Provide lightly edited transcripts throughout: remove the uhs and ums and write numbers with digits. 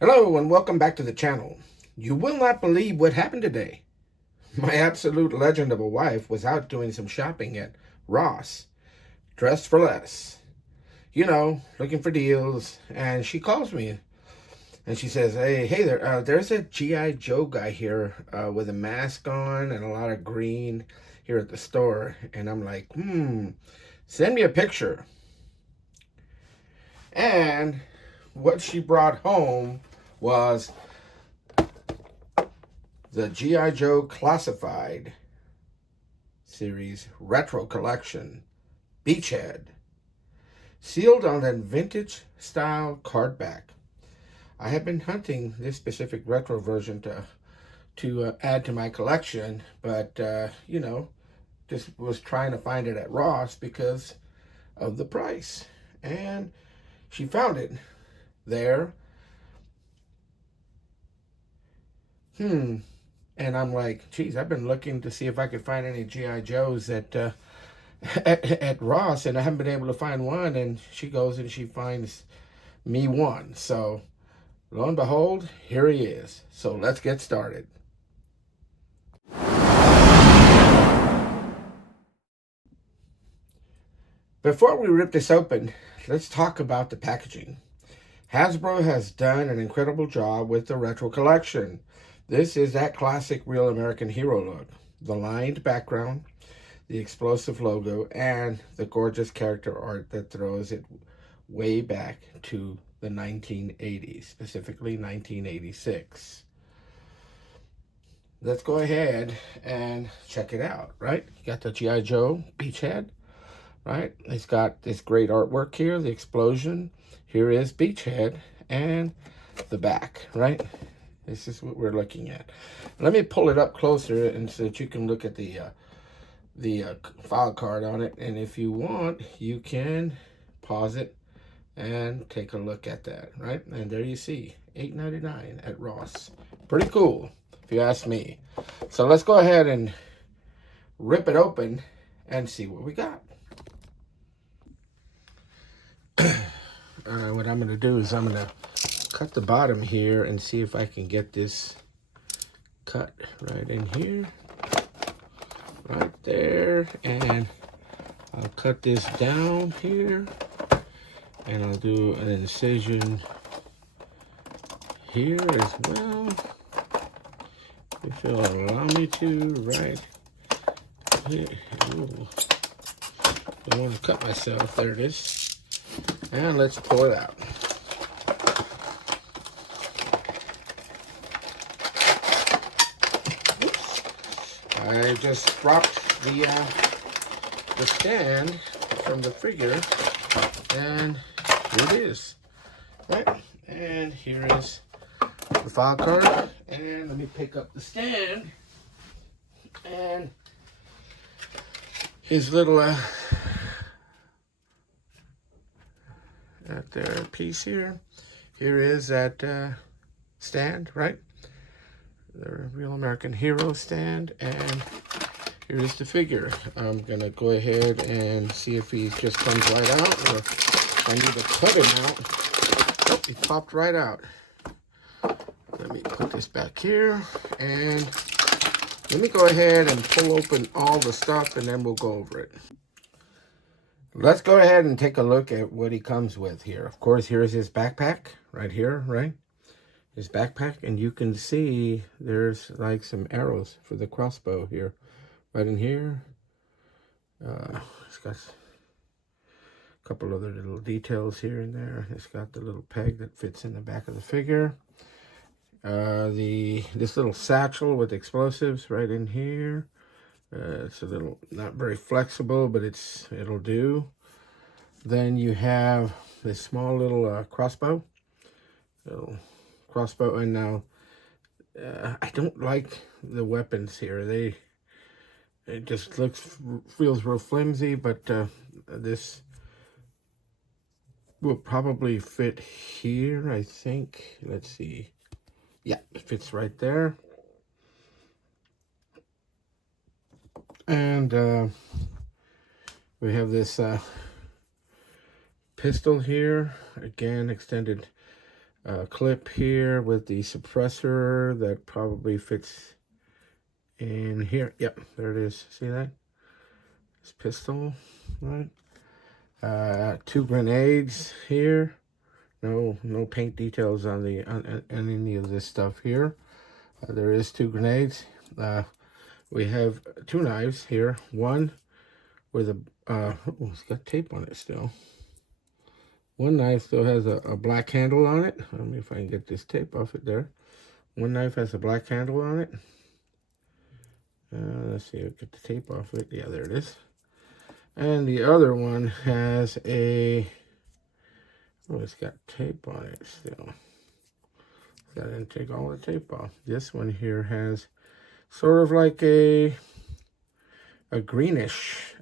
Hello and welcome back to the channel. You will not believe what happened today. My absolute legend of a wife was out doing some shopping at Ross, dressed for less. You know, looking for deals, and she calls me and she says, hey there, there's a G.I. Joe guy here with a mask on and a lot of green here at the store. And I'm like, send me a picture. And what she brought home was the G.I. Joe Classified Series Retro Collection Beachhead, sealed on a vintage style cardback. I have been hunting this specific retro version to add to my collection, but just was trying to find it at Ross because of the price. And she found it there. And I'm like, geez, I've been looking to see if I could find any G.I. Joes at Ross, and I haven't been able to find one. And she goes and she finds me one. So lo and behold, here he is. So let's get started. Before we rip this open, let's talk about the packaging. Hasbro has done an incredible job with the retro collection. This is that classic real American hero look. The lined background, the explosive logo, and the gorgeous character art that throws it way back to the 1980s, specifically 1986. Let's go ahead and check it out, right? You got the G.I. Joe Beachhead, right? It's got this great artwork here, the explosion. Here is Beachhead and the back, right? This is what we're looking at. Let me pull it up closer and so that you can look at the file card on it. And if you want, you can pause it and take a look at that, right? And there you see, $8.99 at Ross. Pretty cool, if you ask me. So let's go ahead and rip it open and see what we got. What I'm going to do is I'm going to cut the bottom here and see if I can get this cut right in here, right there, and I'll cut this down here, and I'll do an incision here as well, if you'll allow me to, right here. Ooh. Don't want to cut myself. There it is. And let's pull it out. I just dropped the stand from the figure, and here it is, right? And here is the file card, and let me pick up the stand, and his little that there piece here. Here is that stand, right? The real American hero stand, and here's the figure. I'm gonna go ahead and see if he just comes right out, or if I need to cut him out. Oh, he popped right out. Let me put this back here, and let me go ahead and pull open all the stuff, and then we'll go over it. Let's go ahead and take a look at what he comes with here. Of course, here's his backpack right here, right? His backpack, and you can see there's like some arrows for the crossbow here, right in here. It's got a couple other little details here and there. It's got the little peg that fits in the back of the figure. This little satchel with explosives right in here. It's a little not very flexible, but it'll do. Then you have this small little crossbow. And now I don't like the weapons here. It just feels real flimsy, but this will probably fit here, I think. Let's see. Yeah, it fits right there. And we have this pistol here, again extended clip here with the suppressor that probably fits in here. Yep, there it is. See that? This pistol, right? 2 grenades here. No paint details on the on any of this stuff here. There is 2 grenades. We have 2 knives here. One with a oh, it's got tape on it still. One knife still has a black handle on it. Let me if I can get this tape off it there. One knife has a black handle on it. Let's see, I'll get the tape off it. Yeah, there it is. And the other one has a, oh, it's got tape on it still. I didn't take all the tape off. This one here has sort of like a greenish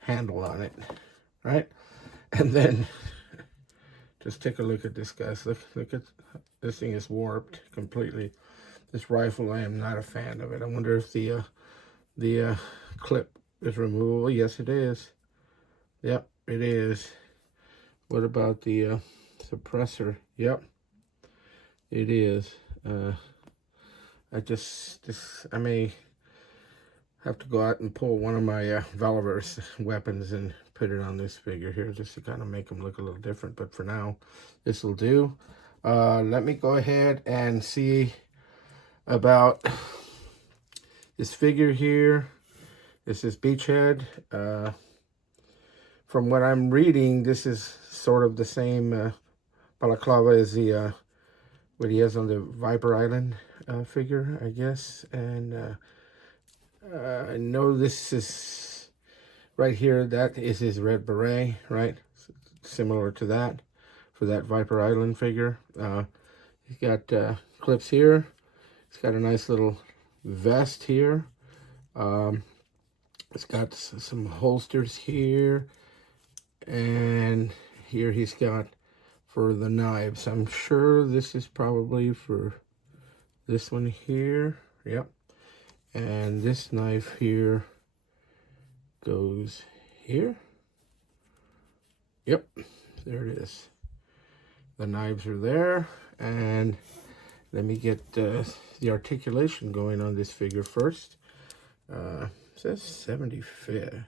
handle on it, right? And then just take a look at this, guys. Look at this thing is warped completely. This rifle, I am not a fan of it. I wonder if the clip is removable. Yes, it is. Yep, it is. What about the suppressor? Yep, it is. I may have to go out and pull one of my Valiverse weapons and put it on this figure here just to kind of make them look a little different. But for now, this will do. Let me go ahead and see about this figure here. This is Beachhead. From what I'm reading, this is sort of the same balaclava as the what he has on the Viper Island figure, I guess. And I know this is right here. That is his red beret, right? Similar to that for that Viper Island figure. He's got clips here. It's got a nice little vest here. It's got some holsters here. And here he's got for the knives. I'm sure this is probably for this one here. Yep. And this knife here goes here. Yep. There it is. The knives are there. And let me get the articulation going on this figure first. It says 75.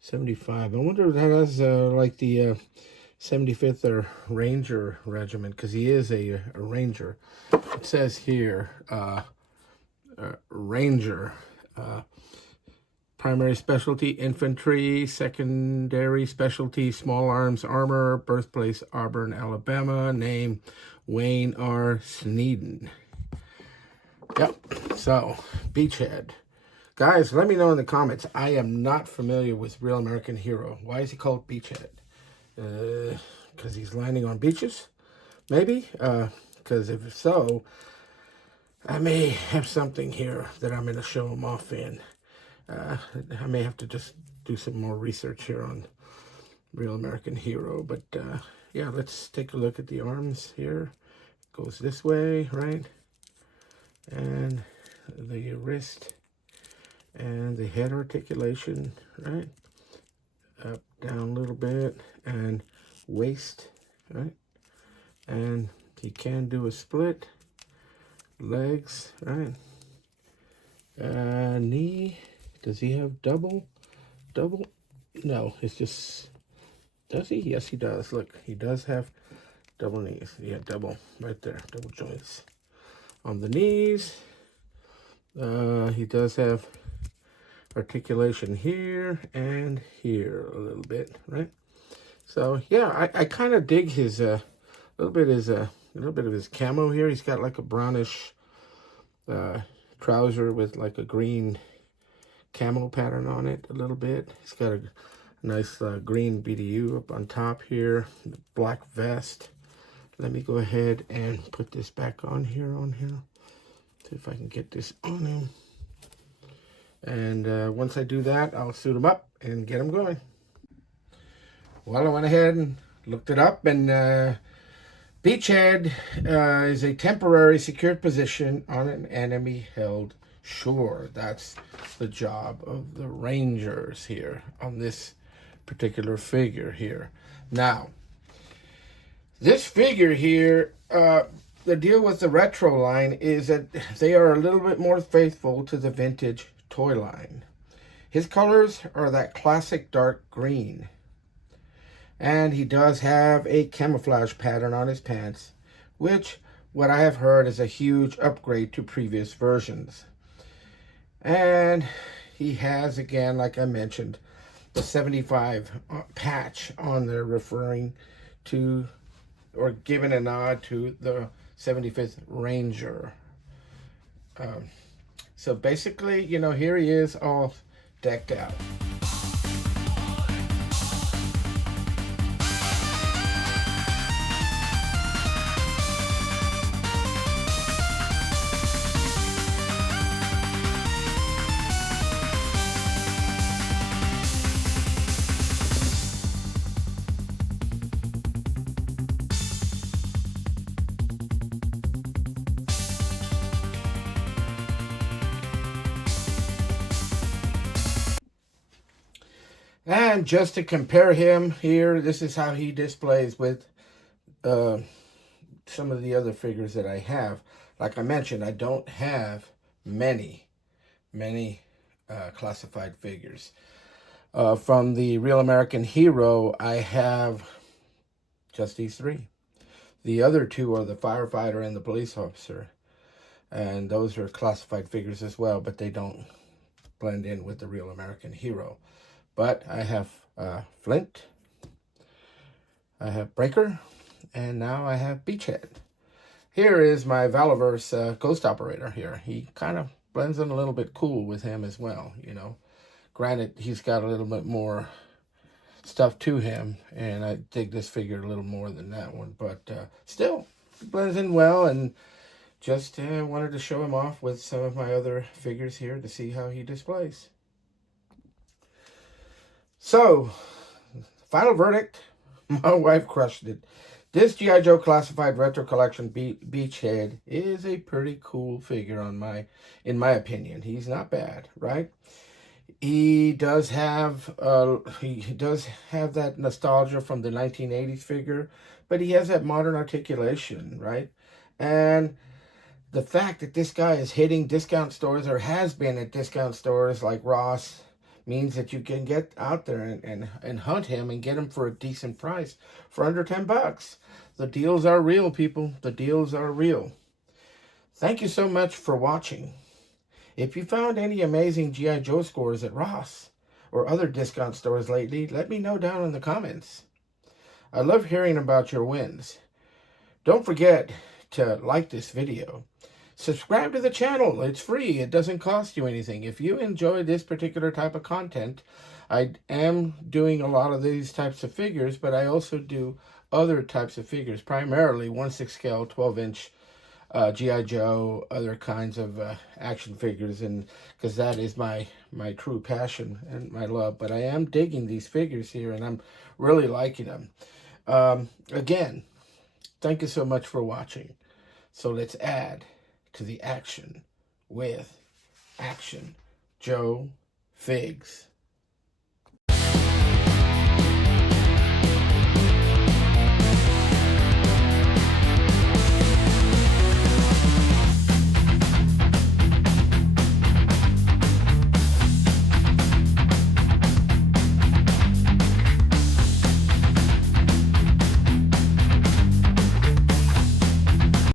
75. I wonder if that has like the 75th Ranger Regiment, because he is a Ranger. It says here, Ranger. Primary specialty, infantry. Secondary specialty, small arms armor. Birthplace, Auburn, Alabama. Name, Wayne R. Sneeden. Yep, so, Beachhead. Guys, let me know in the comments. I am not familiar with Real American Hero. Why is he called Beachhead? Because he's landing on beaches? Maybe? Because if so, I may have something here that I'm going to show him off in. I may have to just do some more research here on Real American Hero. But, yeah, let's take a look at the arms here. It goes this way, right? And the wrist. And the head articulation, right? Up, down a little bit, and waist, right? And he can do a split. Legs, right? Knee, does he have double? No, it's just, does he? Yes, he does. Look, he does have double knees. Yeah, double, right there, double joints. On the knees, he does have articulation here and here a little bit, right? So yeah, I kind of dig his a little bit of his camo here. He's got like a brownish trouser with like a green camo pattern on it a little bit. He's got a nice green BDU up on top here, the black vest. Let me go ahead and put this back on here. See if I can get this on him. And once I do that, I'll suit him up and get him going. Well, I went ahead and looked it up, and Beachhead is a temporary secured position on an enemy-held shore. That's the job of the Rangers here on this particular figure here. Now, This figure here, the deal with the retro line is that they are a little bit more faithful to the vintage toy line. His colors are that classic dark green. And he does have a camouflage pattern on his pants, which, what I have heard, is a huge upgrade to previous versions. And he has, again, like I mentioned, the 75 patch on there, referring to or giving a nod to the 75th Ranger. So basically, you know, here he is all decked out. And just to compare him here, this is how he displays with some of the other figures that I have. Like I mentioned, I don't have many classified figures. From the Real American Hero, I have just these three. The other two are the firefighter and the police officer. And those are classified figures as well, but they don't blend in with the Real American Hero. But I have Flint, I have Breaker, and now I have Beachhead. Here is my Valaverse Ghost Operator here. He kind of blends in a little bit cool with him as well, you know. Granted, he's got a little bit more stuff to him, and I dig this figure a little more than that one. But still, blends in well, and just wanted to show him off with some of my other figures here to see how he displays. So, final verdict, my wife crushed it. This G.I. Joe Classified Retro Collection Beachhead is a pretty cool figure in my opinion. He's not bad, right? He does have that nostalgia from the 1980s figure, but he has that modern articulation, right? And the fact that this guy is hitting discount stores, or has been at discount stores like Ross, means that you can get out there and hunt him and get him for a decent price for under $10. The deals are real, people. The deals are real. Thank you so much for watching. If you found any amazing G.I. Joe scores at Ross or other discount stores lately, let me know down in the comments. I love hearing about your wins. Don't forget to like this video. Subscribe to the channel. It's free. It doesn't cost you anything. If you enjoy this particular type of content, I am doing a lot of these types of figures, but I also do other types of figures, primarily 1/6 scale, 12-inch G.I. Joe, other kinds of action figures, and because that is my true passion and my love. But I am digging these figures here, and I'm really liking them. Again, thank you so much for watching. So let's add to the action with Action Joe Figs.